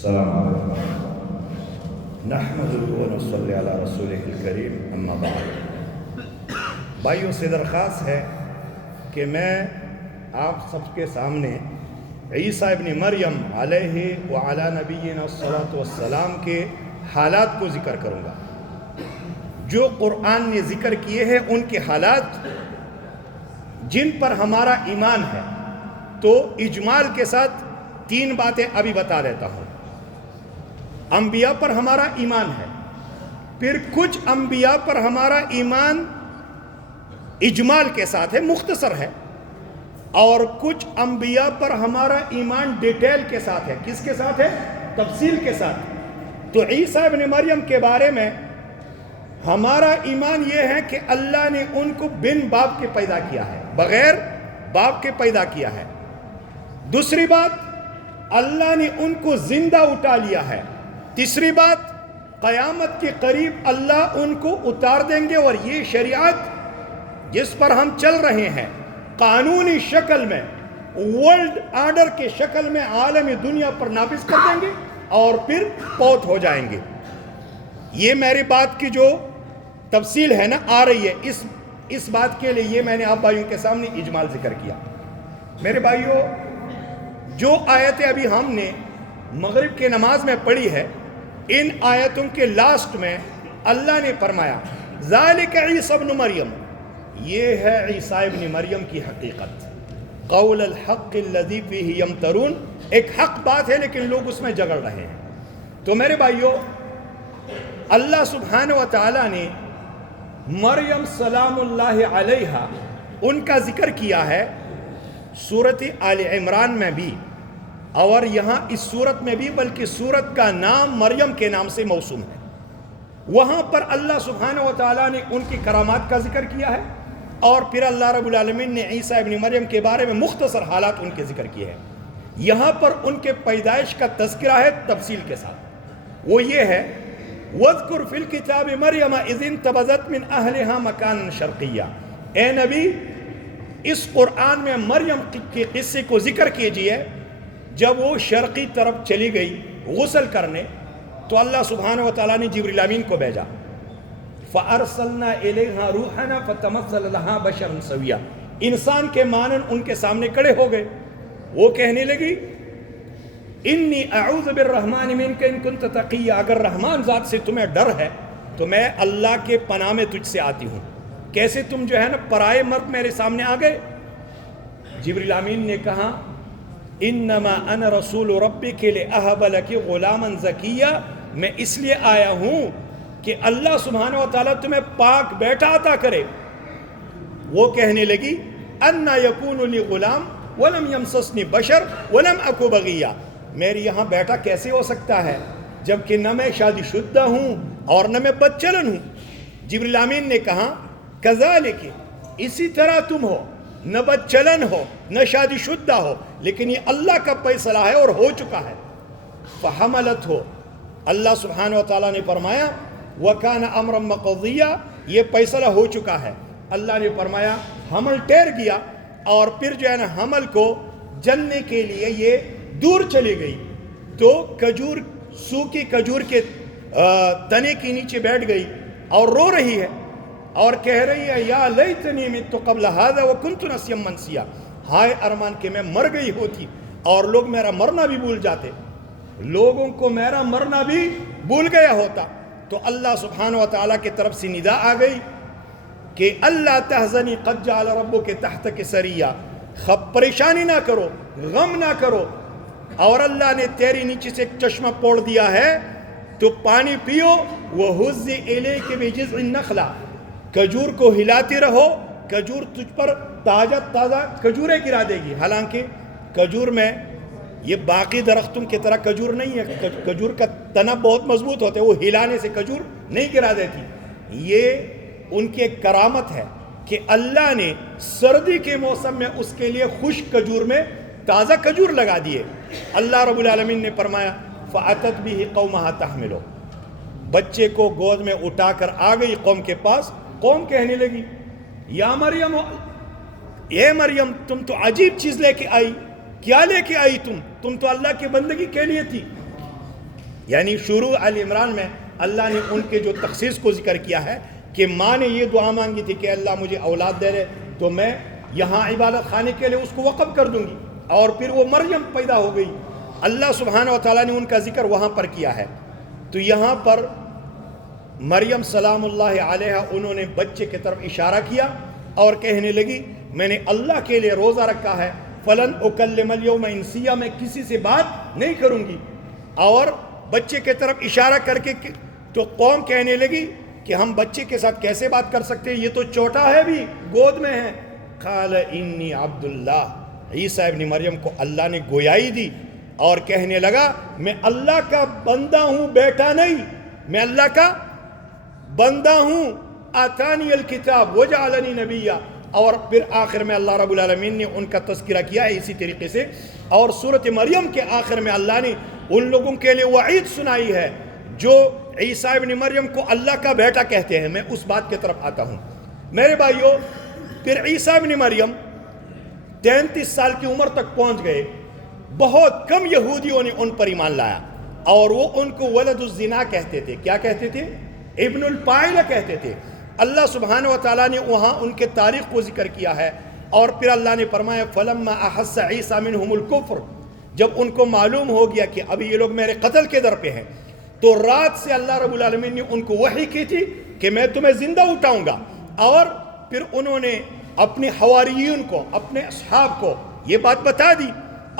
السلام علیکم نحمدہ و نصلی علی رسولہ الکریم اما بعد۔ بھائیوں سے درخواست ہے کہ میں آپ سب کے سامنے عیسیٰ ابن مریم علیہ وعلی نبینا الصلاۃ والسلام کے حالات کو ذکر کروں گا۔ جو قرآن نے ذکر کیے ہیں ان کے حالات جن پر ہمارا ایمان ہے، تو اجمال کے ساتھ 3 باتیں ابھی بتا دیتا ہوں۔ انبیاء پر ہمارا ایمان ہے، پھر کچھ انبیاء پر ہمارا ایمان اجمال کے ساتھ ہے، مختصر ہے، اور کچھ انبیاء پر ہمارا ایمان ڈیٹیل کے ساتھ ہے۔ کس کے ساتھ ہے؟ تفصیل کے ساتھ۔ تو عیسیٰ ابن مریم کے بارے میں ہمارا ایمان یہ ہے کہ اللہ نے ان کو بن باپ کے پیدا کیا ہے، بغیر باپ کے پیدا کیا ہے۔ دوسری بات، اللہ نے ان کو زندہ اٹھا لیا ہے۔ تیسری بات، قیامت کے قریب اللہ ان کو اتار دیں گے، اور یہ شریعت جس پر ہم چل رہے ہیں قانونی شکل میں، ورلڈ آرڈر کے شکل میں عالمی دنیا پر نافذ کر دیں گے اور پھر فوت ہو جائیں گے۔ یہ میری بات کی جو تفصیل ہے نا آ رہی ہے، اس بات کے لیے یہ میں نے آپ بھائیوں کے سامنے اجمال ذکر کیا۔ میرے بھائیوں، جو آیتیں ابھی ہم نے مغرب کی نماز میں پڑھی ہے، ان آیتوں کے لاسٹ میں اللہ نے فرمایا ذالک عیسیٰ ابن مریم، یہ ہے عیسیٰ ابن مریم کی حقیقت، قول الحق الذی فیہ یمترون، ایک حق بات ہے لیکن لوگ اس میں جگڑ رہے ہیں۔ تو میرے بھائیوں، اللہ سبحانہ و تعالیٰ نے مریم سلام اللہ علیہا ان کا ذکر کیا ہے سورۃ آل عمران میں بھی، اور یہاں اس سورت میں بھی، بلکہ سورت کا نام مریم کے نام سے موسوم ہے۔ وہاں پر اللہ سبحانہ و تعالیٰ نے ان کی کرامات کا ذکر کیا ہے، اور پھر اللہ رب العالمین نے عیسیٰ ابن مریم کے بارے میں مختصر حالات ان کے ذکر کیے ہیں۔ یہاں پر ان کے پیدائش کا تذکرہ ہے تفصیل کے ساتھ، وہ یہ ہے وَاذْكُرْ فِي الْكِتَابِ مَرْيَمَ إِذِ انْتَبَذَتْ مِنْ أَهْلِهَا مَكَانًا شَرْقِيًّا، اے نبی اس قرآن میں مریم کے قصے کو ذکر کیجئے جب وہ شرقی طرف چلی گئی غسل کرنے، تو اللہ سبحانہ و تعالیٰ نے جبریل امین کو بھیجا، فَأَرْسَلْنَا إِلَيْهَا رُوحَنَا فَتَمَثَّلَ لَهَا بَشَرًا سَوِيًّا، انسان کے مانند ان کے سامنے کھڑے ہو گئے۔ وہ کہنے لگی انی اعوذ بالرحمن منک ان کنت تقیہ، اگر رحمان ذات سے تمہیں ڈر ہے تو میں اللہ کے پناہ میں تجھ سے آتی ہوں۔ کیسے تم جو ہے نا پرائے مرد میرے سامنے آ گئے؟ جبریل امین نے کہا انما انا رسول ربک لاہب لک غلاما زکیہ، میں اس لیے آیا ہوں کہ اللہ سبحانہ و تعالیٰ تمہیں پاک بیٹا عطا کرے۔ وہ کہنے لگی انا یکون لی غلام ولم یمسسنی بشر ولم اکو بغیہ، میری یہاں بیٹا کیسے ہو سکتا ہے جبکہ نہ میں شادی شدہ ہوں اور نہ میں بدچلن ہوں۔ جبریل امین نے کہا کذالک، اسی طرح تم ہو، نہ بدچلن ہو نہ شادی شدہ ہو، لیکن یہ اللہ کا فیصلہ ہے اور ہو چکا ہے۔ فحملت ہو، اللہ سبحانہ و تعالیٰ نے فرمایا وَكَانَ أَمْرًا مَقْضِيًّا، یہ فیصلہ ہو چکا ہے۔ اللہ نے فرمایا حمل ٹھہر گیا، اور پھر جو ہے نا حمل کو جننے کے لیے یہ دور چلی گئی، تو کھجور، سوکھی کھجور کے تنے کے نیچے بیٹھ گئی اور رو رہی ہے، اور کہہ رہی ہے یا لیتنی مت قبل هذا وکنت نسیا منسیا، ہائے ارمان کہ میں مر گئی ہوتی اور لوگ میرا مرنا بھی بھول جاتے، لوگوں کو میرا مرنا بھی بھول گیا ہوتا۔ تو اللہ سبحانہ و تعالیٰ کی طرف سے ندا آ گئی کہ اللہ تحزنی قد جعل ربک تحتک سریہ، پریشانی نہ کرو، غم نہ کرو، اور اللہ نے تیری نیچے سے ایک چشمہ پوڑ دیا ہے، تو پانی پیو، وَهُزِّ إِلَيْكِ بِجِذْعِ النَّخْلَةِ، کھجور کو ہلاتے رہو، کھجور تجھ پر تازہ کھجوریں گرا دے گی۔ حالانکہ کھجور میں یہ باقی درختوں کی طرح کھجور نہیں ہے، کھجور کا تنا بہت مضبوط ہوتا ہے، وہ ہلانے سے کھجور نہیں گرا دیتی۔ یہ ان کی ایک کرامت ہے کہ اللہ نے سردی کے موسم میں اس کے لیے خشک کھجور میں تازہ کھجور لگا دیے۔ اللہ رب العالمین نے فرمایا فَأَتَتْ بِهِ قَوْمَهَا تَحْمِلُهُ، بچے کو گود میں اٹھا کر آ گئی قوم کے پاس۔ قوم کہنے لگی یا مریم، اے مریم تم تو عجیب چیز لے کے آئی، کیا لے کے آئی تم تو اللہ کی بندگی کے لیے تھی، یعنی شروع آل عمران میں اللہ نے ان کے جو تخصیص کو ذکر کیا ہے کہ ماں نے یہ دعا مانگی تھی کہ اللہ مجھے اولاد دے رہے تو میں یہاں عبادت خانے کے لیے اس کو وقف کر دوں گی، اور پھر وہ مریم پیدا ہو گئی، اللہ سبحانہ و تعالیٰ نے ان کا ذکر وہاں پر کیا ہے۔ تو یہاں پر مریم سلام اللہ علیہ انہوں نے بچے کی طرف اشارہ کیا اور کہنے لگی میں نے اللہ کے لیے روزہ رکھا ہے، فلن اکلم الیوم انسیہ، میں کسی سے بات نہیں کروں گی، اور بچے کی طرف اشارہ کر کے تو قوم کہنے لگی کہ ہم بچے کے ساتھ کیسے بات کر سکتے ہیں، یہ تو چھوٹا ہے بھی، گود میں ہے۔ قال انی عبد اللہ، عیسیٰ ابن مریم کو اللہ نے گویائی دی اور کہنے لگا میں اللہ کا بندہ ہوں، بیٹا نہیں، میں اللہ کا بندہ ہوں، آتانی الکتاب وجعلنی نبیہ، اور پھر آخر میں اللہ رب العالمین نے ان کا تذکرہ کیا ہے اسی طریقے سے، اور سورۃ مریم کے آخر میں اللہ نے ان لوگوں کے لیے وعید سنائی ہے جو عیسیٰ ابن مریم کو اللہ کا بیٹا کہتے ہیں۔ میں اس بات کی طرف آتا ہوں میرے بھائیوں۔ پھر عیسیٰ ابن مریم 33 سال کی عمر تک پہنچ گئے، بہت کم یہودیوں نے ان پر ایمان لایا، اور وہ ان کو ولد الزنا کہتے تھے۔ کیا کہتے تھے؟ ابن الفاعلہ کہتے تھے۔ اللہ سبحانہ و تعالیٰ نے وہاں ان کے تاریخ کو ذکر کیا ہے، اور پھر اللہ نے فرمایا فَلَمَّا أَحَسَّ عِيسَى مِنْهُمُ الْكُفْرَ، جب ان کو معلوم ہو گیا کہ ابھی یہ لوگ میرے قتل کے در پہ ہیں، تو رات سے اللہ رب العالمین نے ان کو وحی کی تھی کہ میں تمہیں زندہ اٹھاؤں گا، اور پھر انہوں نے اپنے حواریین کو، اپنے اصحاب کو یہ بات بتا دی،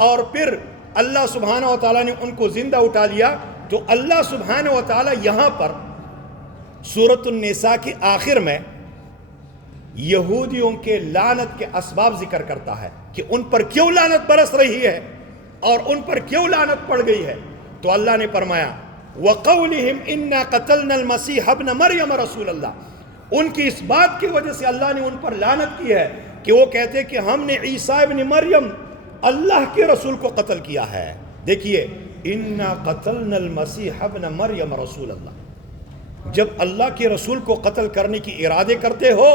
اور پھر اللہ سبحانہ و تعالیٰ نے ان کو زندہ اٹھا لیا۔ تو اللہ سبحانہ و تعالیٰ یہاں پر سورۃ النساء کی آخر میں یہودیوں کے لعنت کے اسباب ذکر کرتا ہے کہ ان پر کیوں لعنت برس رہی ہے اور ان پر کیوں لعنت پڑ گئی ہے۔ تو اللہ نے فرمایا وَقَوْلِهِمْ إِنَّا قَتَلْنَا الْمَسِيحَ ابْنَ مَرْيَمَ رَسُولَ اللَّهِ، ان کی اس بات کی وجہ سے اللہ نے ان پر لعنت کی ہے کہ وہ کہتے کہ ہم نے عیسیٰ ابن مریم اللہ کے رسول کو قتل کیا ہے۔ دیکھیے اِنَّا قَتَلْنَا الْمَسِيحَ ابْنَ مَرْيَمَ رَسُولَ اللَّهِ، جب اللہ کے رسول کو قتل کرنے کی ارادے کرتے ہو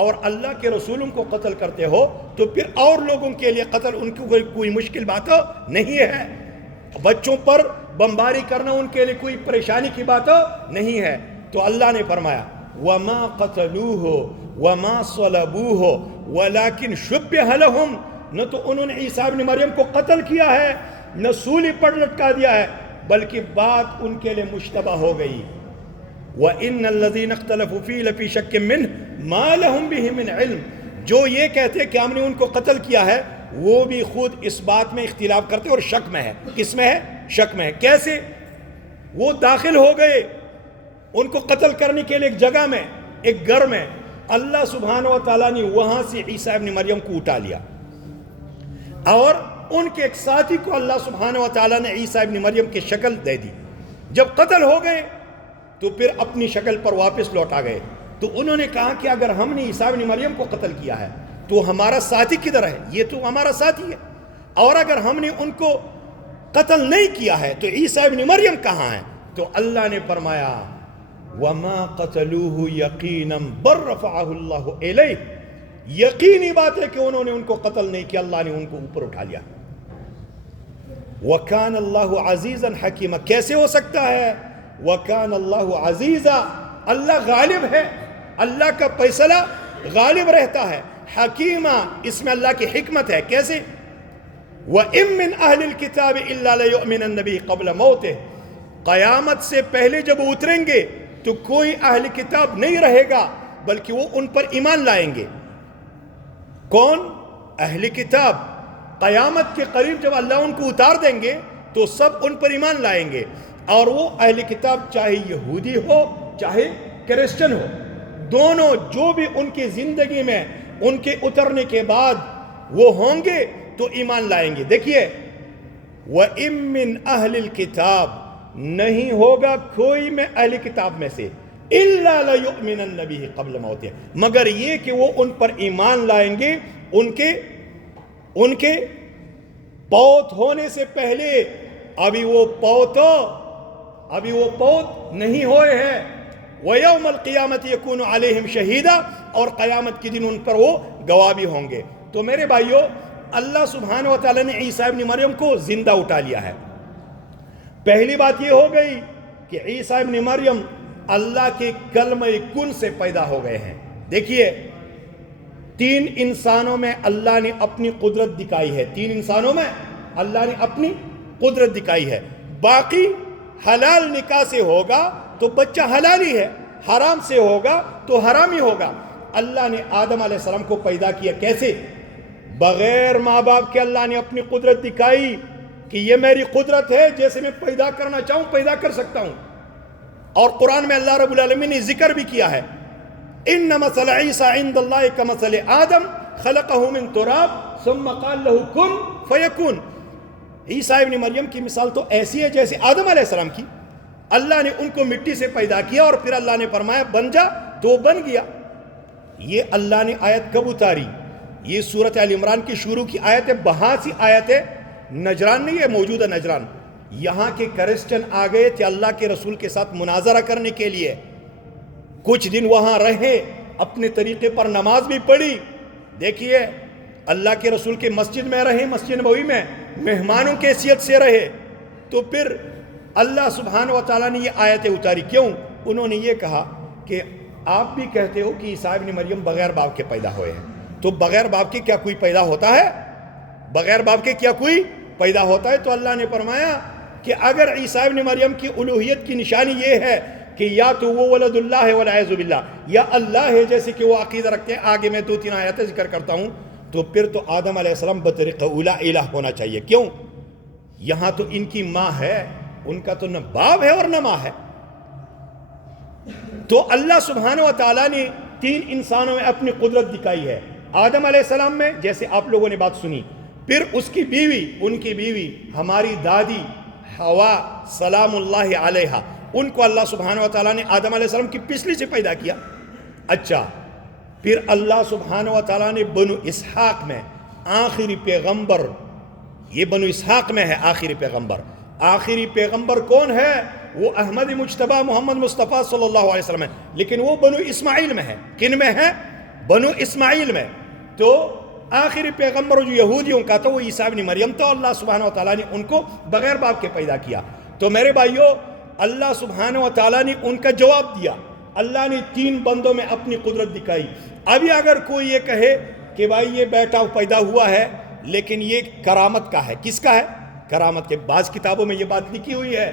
اور اللہ کے رسولوں کو قتل کرتے ہو تو پھر اور لوگوں کے لیے قتل ان کی کوئی مشکل بات نہیں ہے، بچوں پر بمباری کرنا ان کے لیے کوئی پریشانی کی بات نہیں ہے۔ تو اللہ نے فرمایا وَمَا قَتَلُوهُ وَمَا صَلَبُوهُ وَلَكِنْ شُبِّهَ لَهُمْ، نہ تو انہوں نے عیسیٰ ابن مریم کو قتل کیا ہے نہ سولی پر لٹکا دیا ہے، بلکہ بات ان کے لیے مشتبہ ہو گئی۔ وَإِنَّ الَّذِينَ اخْتَلَفُوا فِيهِ لَفِي شَكٍّ مِّنْهُ مَا لَهُمْ بِهِ مِنْ عِلْمٍ، جو یہ کہتے کہ ہم نے ان کو قتل کیا ہے وہ بھی خود اس بات میں اختلاف کرتے اور شک میں ہے۔ کس میں ہے؟ شک میں ہے۔ کیسے؟ وہ داخل ہو گئے ان کو قتل کرنے کے لیے ایک جگہ میں، ایک گھر میں، اللہ سبحانہ و تعالیٰ نے وہاں سے عیسیٰ ابن مریم کو اٹھا لیا، اور ان کے ایک ساتھی کو اللہ سبحانہ و تعالیٰ نے عیسیٰ ابن مریم کی شکل دے دی۔ جب قتل ہو گئے تو پھر اپنی شکل پر واپس لوٹا گئے۔ تو انہوں نے کہا کہ اگر ہم نے عیسیٰ ابن مریم کو قتل کیا ہے تو ہمارا ساتھی کدھر ہے؟ یہ تو ہمارا ساتھی ہے، اور اگر ہم نے ان کو قتل نہیں کیا ہے تو عیسیٰ ابن مریم کہاں ہے؟ تو اللہ نے فرمایا وَمَا قَتَلُوهُ يَقِينًا بَلْ رَفَعَهُ اللَّهُ إِلَيْهِ، یقینی بات ہے کہ انہوں نے ان کو قتل نہیں کیا، اللہ نے ان کو اوپر اٹھا لیا۔ وَكَانَ اللَّهُ عَزِيزًا حَكِيمًا، کیسے ہو سکتا ہے؟ وَكَانَ اللَّهُ عَزِيزًا، اللہ غالب ہے، اللہ کا فیصلہ غالب رہتا ہے۔ حکیمہ، اس میں اللہ کی حکمت ہے۔ کیسے؟ وَإِن مِّنْ أَهْلِ الْكِتَابِ إِلَّا لَيُؤْمِنَنَّ بِهِ قَبْلَ مَوْتِهِ، قیامت سے پہلے جب وہ اتریں گے تو کوئی اہل کتاب نہیں رہے گا بلکہ وہ ان پر ایمان لائیں گے۔ کون؟ اہل کتاب۔ قیامت کے قریب جب اللہ ان کو اتار دیں گے تو سب ان پر ایمان لائیں گے، اور وہ اہل کتاب چاہے یہودی ہو چاہے کرسچن ہو، دونوں جو بھی ان کی زندگی میں ان کے اترنے کے بعد وہ ہوں گے تو ایمان لائیں گے۔ دیکھیے وَإِن مِّنْ أَهْلِ الْكِتَابِ، نہیں ہوگا کوئی میں اہل کتاب میں سے إِلَّا لَيُؤْمِنَنَّ بِهِ قَبْلَ مَوْتِهِ، مگر یہ کہ وہ ان پر ایمان لائیں گے ان کے پوت ہونے سے پہلے۔ ابھی وہ پوت نہیں ہوئے ہیں۔ وَيَوْمَ الْقِيَامَةِ يَكُونُ عَلَيْهِمْ شَهِيدًا، اور قیامت کے دن ان پر وہ گواہ بھی ہوں گے۔ تو میرے بھائیوں، اللہ سبحانہ و تعالیٰ نے عیسیٰ ابن مریم کو زندہ اٹھا لیا ہے، پہلی بات یہ ہو گئی کہ عیسیٰ ابن مریم اللہ کے کلمہ کن سے پیدا ہو گئے ہیں۔ دیکھیے، 3 انسانوں میں اللہ نے اپنی قدرت دکھائی ہے، 3 انسانوں میں اللہ نے اپنی قدرت دکھائی ہے۔ باقی حلال نکاح سے ہوگا تو بچہ حلال ہی ہے، حرام سے ہوگا تو حرام ہی ہوگا۔ اللہ نے آدم علیہ السلام کو پیدا کیا کیسے؟ بغیر ماں باپ کے اللہ نے اپنی قدرت دکھائی کہ یہ میری قدرت ہے، جیسے میں پیدا کرنا چاہوں پیدا کر سکتا ہوں۔ اور قرآن میں اللہ رب العالمین نے ذکر بھی کیا ہے، ان مثل عیسیٰ عند اللہ کمثل آدم خلقہ من تراب ثم قال له کن فیکون۔ عیسیٰ ابن مریم کی مثال تو ایسی ہے جیسے آدم علیہ السلام کی، اللہ نے ان کو مٹی سے پیدا کیا اور پھر اللہ نے فرمایا بن جا تو بن گیا۔ یہ اللہ نے آیت کب اتاری؟ یہ سورۃ آل عمران کی شروع کی آیت ہے، وہاں سی آیت ہے، نجران نہیں ہے، موجودہ نجران۔ یہاں کے کرسچن آ گئے تھے اللہ کے رسول کے ساتھ مناظرہ کرنے کے لیے، کچھ دن وہاں رہے، اپنے طریقے پر نماز بھی پڑھی۔ دیکھیے، اللہ کے رسول کے مسجد میں رہے، مسجد نبوی میں مہمانوں کی حیثیت سے رہے، تو پھر اللہ سبحانہ و تعالیٰ نے یہ آیتیں اتاری۔ کیوں؟ انہوں نے یہ کہا کہ آپ بھی کہتے ہو کہ عیسیٰ ابن مریم بغیر باپ کے پیدا ہوئے ہیں، تو بغیر باپ کے کیا کوئی پیدا ہوتا ہے؟ بغیر باپ کے کیا کوئی پیدا ہوتا ہے؟ تو اللہ نے فرمایا کہ اگر عیسیٰ ابن مریم کی الوہیت کی نشانی یہ ہے کہ یا تو وہ ولد اللہ ہے والعیاذ باللہ، یا اللہ ہے جیسے کہ وہ عقیدہ رکھتے ہیں، آگے میں 2-3 آیتیں ذکر کرتا ہوں، تو پھر تو آدم علیہ السلام بطریقہ اولا الہ ہونا چاہیے۔ کیوں؟ یہاں تو ان کی ماں ہے، ان کا تو نہ باپ ہے اور نہ ماں ہے۔ تو اللہ سبحانہ و تعالیٰ نے 3 انسانوں میں اپنی قدرت دکھائی ہے، آدم علیہ السلام میں، جیسے آپ لوگوں نے بات سنی، پھر اس کی بیوی، ان کی بیوی ہماری دادی حوا سلام اللہ علیہا، ان کو اللہ سبحانہ و تعالیٰ نے آدم علیہ السلام کی پسلی سے پیدا کیا۔ اچھا، پھر اللہ سبحانہ و تعالیٰ نے بنو اسحاق میں آخری پیغمبر، یہ بنو اسحاق میں ہے آخری پیغمبر۔ آخری پیغمبر کون ہے؟ وہ احمد مجتبیٰ محمد مصطفیٰ صلی اللہ علیہ وسلم ہے، لیکن وہ بنو اسماعیل میں ہے۔ کن میں ہے؟ بنو اسماعیل میں۔ تو آخری پیغمبر جو یہودیوں کا تھا وہ عیسیٰ ابن مریم تھا، اللہ سبحانہ و تعالیٰ نے ان کو بغیر باپ کے پیدا کیا۔ تو میرے بھائیو، اللہ سبحانہ و تعالیٰ نے ان کا جواب دیا، اللہ نے 3 بندوں میں اپنی قدرت دکھائی۔ ابھی اگر کوئی یہ کہے کہ بھائی یہ بیٹا پیدا ہوا ہے لیکن یہ کرامت کا ہے، کس کا ہے؟ کرامت کے۔ بعض کتابوں میں یہ بات لکھی ہوئی ہے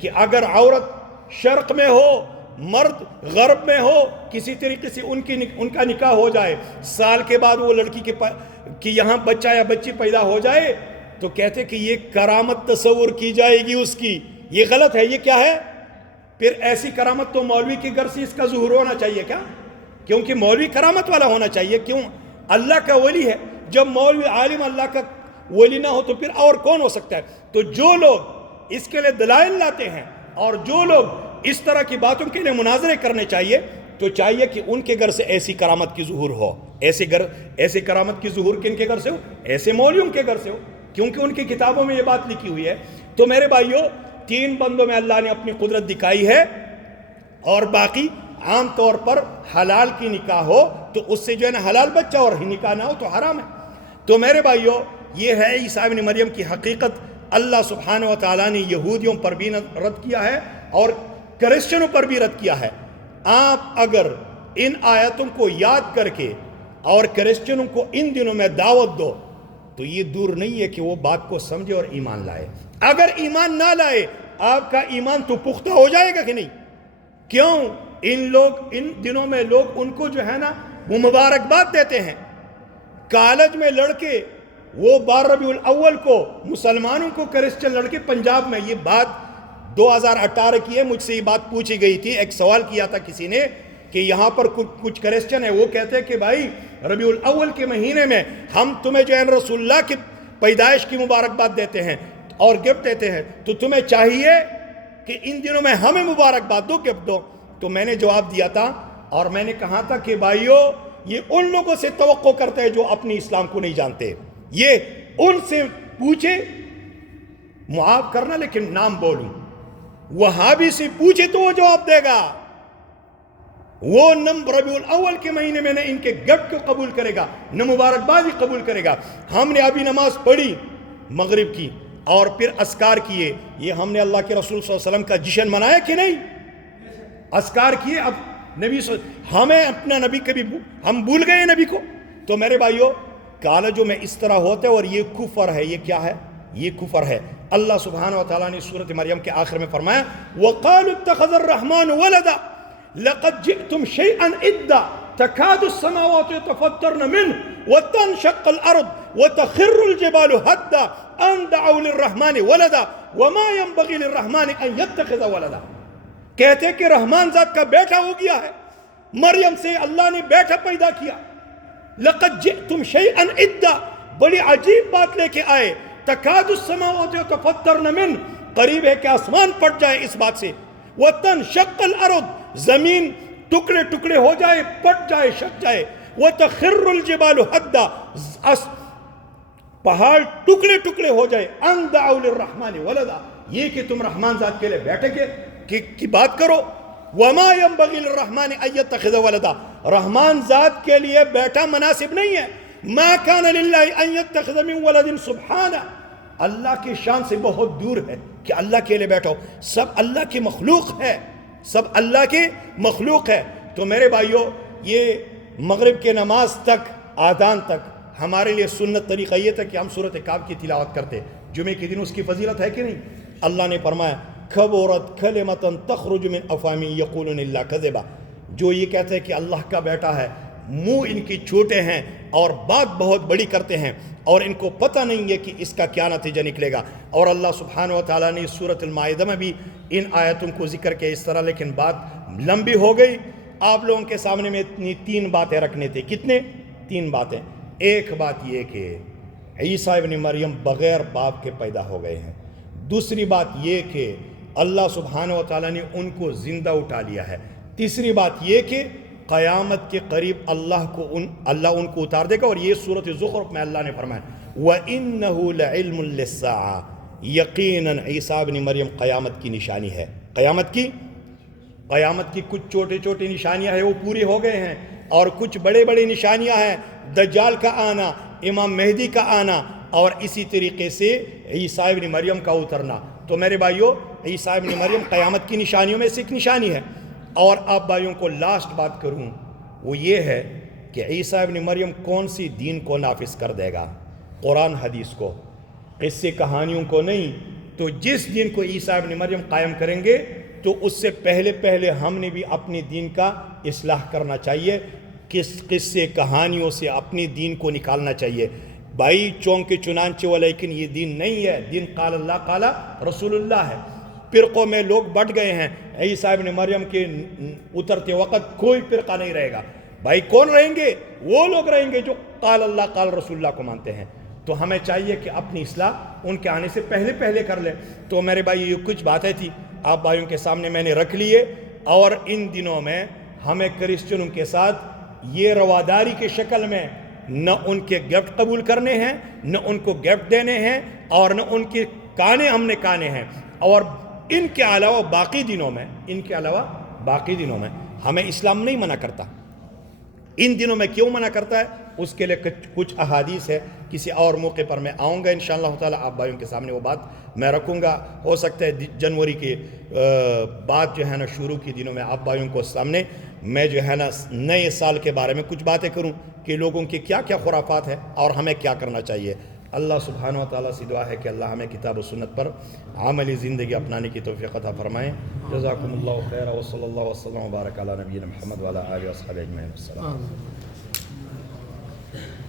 کہ اگر عورت شرق میں ہو، مرد غرب میں ہو، کسی طریقے سے ان کا نکاح ہو جائے، سال کے بعد وہ لڑکی کے یہاں بچہ یا بچی پیدا ہو جائے، تو کہتے کہ یہ کرامت تصور کی جائے گی اس کی۔ یہ غلط ہے۔ یہ کیا ہے؟ پھر ایسی کرامت تو مولوی کے گھر سے اس کا ظہور ہونا چاہیے کیا؟ کیونکہ مولوی کرامت والا ہونا چاہیے۔ کیوں؟ اللہ کا ولی ہے۔ جب مولوی عالم اللہ کا ولی نہ ہو تو پھر اور کون ہو سکتا ہے؟ تو جو لوگ اس کے لیے دلائل لاتے ہیں اور جو لوگ اس طرح کی باتوں کے لیے مناظرے کرنے چاہیے، تو چاہیے کہ ان کے گھر سے ایسی کرامت کی ظہور ہو۔ ایسے کرامت کی ظہور کن کے گھر سے ہو؟ ایسے مولویوں کے گھر سے ہو، کیونکہ ان کی کتابوں میں یہ بات لکھی ہوئی ہے۔ تو میرے بھائیو، 3 بندوں میں اللہ نے اپنی قدرت دکھائی ہے، اور باقی عام طور پر حلال کی نکاح ہو تو اس سے جو ہے نا حلال بچہ، اور نکاح نہ ہو تو حرام ہے۔ تو میرے بھائیو، یہ ہے عیسیٰ ابن مریم کی حقیقت۔ اللہ سبحانہ و تعالیٰ نے یہودیوں پر بھی رد کیا ہے اور کرسچنوں پر بھی رد کیا ہے۔ آپ اگر ان آیتوں کو یاد کر کے اور کرسچنوں کو ان دنوں میں دعوت دو تو یہ دور نہیں ہے کہ وہ بات کو سمجھے اور ایمان لائے۔ اگر ایمان نہ لائے، آپ کا ایمان تو پختہ ہو جائے گا کہ نہیں؟ کیوں؟ ان دنوں میں لوگ ان کو جو ہے نا وہ مبارکباد دیتے ہیں۔ کالج میں لڑکے وہ 12 ربیع الاول کو مسلمانوں کو کرسچن لڑکے پنجاب میں، یہ بات 2018 کی ہے، مجھ سے یہ بات پوچھی گئی تھی، ایک سوال کیا تھا کسی نے کہ یہاں پر کچھ کرسچن ہے، وہ کہتے ہیں کہ بھائی ربیع الاول کے مہینے میں ہم تمہیں جو ہے رسول اللہ کی پیدائش کی مبارکباد دیتے ہیں اور گفٹ دیتے ہیں، تو تمہیں چاہیے کہ ان دنوں میں ہمیں مبارکباد دو، گفٹ دو۔ تو میں نے جواب دیا تھا اور میں نے کہا تھا کہ بھائیو، یہ ان لوگوں سے توقع کرتے ہیں جو اپنی اسلام کو نہیں جانتے، یہ ان سے پوچھے، معاف کرنا لیکن نام بولوں، وہابی سے پوچھے تو وہ جواب دے گا۔ وہ نہ ربیع الاول کے مہینے میں نہ ان کے گفٹ کو قبول کرے گا، نہ مبارکبادی قبول کرے گا۔ ہم نے ابھی نماز پڑھی مغرب کی، اور پھر اذکار کیے. یہ ہم نے اللہ کے رسول صلی اللہ علیہ وسلم کا جشن منایا کہ نہیں؟ اذکار کیے. اب نبی ہمیں اپنا نبی کبھی ہم بھول گئے نبی کو. تو میرے بھائیو کالجوں میں اس طرح ہوتے اور یہ کفر ہے. یہ کیا ہے؟ یہ کفر ہے. اللہ سبحانہ و تعالیٰ نے سورۃ مریم کے آخر میں فرمایا وَقَالُوا اتَّخَذَ الرَّحْمَنُ وَلَدًا لَقَدْ جِئْتُمْ شَيْئًا إِدًّا تَكَادُ السَّمَاوَاتُ يَتَفَطَّرْنَ مِنْهُ وَتَنشَقُّ الْأَرْضُ وَتَخِرُّ الْجِبَالُ هَدًّا أَن دَعَوْا لِلرَّحْمَنِ وَلَدًا وَمَا يَنبَغِي لِلرَّحْمَنِ أَن يَتَّخِذَ وَلَدًا. کہتے کہ رحمان ذات کا بیٹا ہو گیا ہے. مریم سے اللہ نے بیٹا پیدا کیا. لَقَدْ جِئْتُمْ شَيْئًا إِدًّا بڑی عجیب بات لے کے آئے. تَكَادُ السَّمَاوَاتُ يَتَفَطَّرْنَ مِنْهُ قریب ہے کہ آسمان پھٹ جائے اس بات سے. وَتَنشَقَّ الْأَرْضُ زمین ٹکڑے ٹکڑے ہو جائے، پھٹ جائے، شک جائے. وَتَخِرُّ الْجِبَالُ هَدًّا پہاڑ ٹکڑے ٹکڑے ہو جائے. أَن دَعَوْا لِلرَّحْمَنِ وَلَدًا یہ کہ تم رحمان ذات کے لئے بیٹے کی بات کرو. وَمَا يَنبَغِي لِلرَّحْمَنِ أَن يَتَّخِذَ وَلَدًا رحمان ذات کے لیے بیٹا مناسب نہیں ہے. مَا كَانَ لِلَّهِ أَن يَتَّخِذَ مِن وَلَدٍ سُبْحَانَهُ اللہ کی شان سے بہت دور ہے کہ اللہ کے لیے بیٹھو. سب اللہ کی مخلوق ہے، سب اللہ کی مخلوق ہے. تو میرے بھائیو یہ مغرب کے نماز تک، آذان تک ہمارے لیے سنت طریقہ یہ تھا کہ ہم سورۃ کہف کی تلاوت کرتے. جمعے کے دن اس کی فضیلت ہے کہ نہیں؟ اللہ نے فرمایا کبرت کلمۃ تخرج من افواہہم یقولون الا کذبا جو یہ کہتے ہیں کہ اللہ کا بیٹا ہے، منہ ان کی چھوٹے ہیں اور بات بہت بڑی کرتے ہیں اور ان کو پتہ نہیں ہے کہ اس کا کیا نتیجہ نکلے گا. اور اللہ سبحانہ و تعالیٰ نے سورۃ المائدہ میں بھی ان آیتوں کو ذکر کیا اس طرح. لیکن بات لمبی ہو گئی. آپ لوگوں کے سامنے میں اتنی 3 باتیں رکھنے تھے. کتنے؟ 3 باتیں. ایک بات یہ کہ عیسیٰ ابن مریم بغیر باپ کے پیدا ہو گئے ہیں. دوسری بات یہ کہ اللہ سبحانہ و تعالیٰ نے ان کو زندہ اٹھا لیا ہے. تیسری بات یہ کہ قیامت کے قریب اللہ ان کو اتار دے گا. اور یہ سورۃ زخرف میں اللہ نے فرمایا وَإِنَّهُ لَعِلْمٌ لِلسَّاعَةِ یقیناً عیسیٰ ابن مریم قیامت کی نشانی ہے. قیامت کی کچھ چھوٹے چھوٹے نشانیاں ہیں وہ پوری ہو گئے ہیں اور کچھ بڑے بڑے نشانیاں ہیں. دجال کا آنا، امام مہدی کا آنا اور اسی طریقے سے عیسیٰ ابن مریم کا اترنا. تو میرے بھائیو عیسیٰ ابن مریم قیامت کی نشانیوں میں سے ایک نشانی ہے. اور آپ بھائیوں کو لاسٹ بات کروں وہ یہ ہے کہ عیسیٰ ابن مریم کون سی دین کو نافذ کر دے گا؟ قرآن حدیث کو، قصے کہانیوں کو نہیں. تو جس دین کو عیسیٰ ابن مریم قائم کریں گے تو اس سے پہلے ہم نے بھی اپنی دین کا اصلاح کرنا چاہیے. کس قصے کہانیوں سے اپنی دین کو نکالنا چاہیے. بھائی چونکہ چنانچہ ولیکن یہ دین نہیں ہے. دین قال اللہ قال رسول اللہ ہے. فرقوں میں لوگ بٹ گئے ہیں. عیسیٰ ابن مریم کے اترتے وقت کوئی فرقہ نہیں رہے گا. بھائی کون رہیں گے؟ وہ لوگ رہیں گے جو قال اللہ قال رسول اللہ کو مانتے ہیں. تو ہمیں چاہیے کہ اپنی اصلاح ان کے آنے سے پہلے کر لیں. تو میرے بھائی یہ کچھ باتیں تھی آپ بھائیوں کے سامنے میں نے رکھ لیے. اور ان دنوں میں ہمیں کرسچنوں کے ساتھ یہ رواداری کی شکل میں نہ ان کے گفٹ قبول کرنے ہیں، نہ ان کو گفٹ دینے ہیں اور نہ ان کے کانے ہم نے کانے ہیں. اور ان کے علاوہ باقی دنوں میں ہمیں اسلام نہیں منع کرتا. ان دنوں میں کیوں منع کرتا ہے اس کے لیے کچھ احادیث ہے. کسی اور موقع پر میں آؤں گا انشاءاللہ تعالی آپ بھائیوں کے سامنے وہ بات میں رکھوں گا. ہو سکتا ہے جنوری کے بعد جو ہے نا شروع کی دنوں میں آپ بھائیوں کو سامنے میں جو ہے نا نئے سال کے بارے میں کچھ باتیں کروں کہ لوگوں کی کیا کیا خرافات ہے اور ہمیں کیا کرنا چاہیے. اللہ سبحانہ و تعالیٰ سے دعا ہے کہ اللہ ہمیں کتاب و سنت پر عملی زندگی اپنانے کی توفیق عطا فرمائیں. جزاکم اللہ خیر وصلی اللہ وسلم وبارک علی نبینا محمد وعلی آلہ وصحبہ اجمعین. السلام.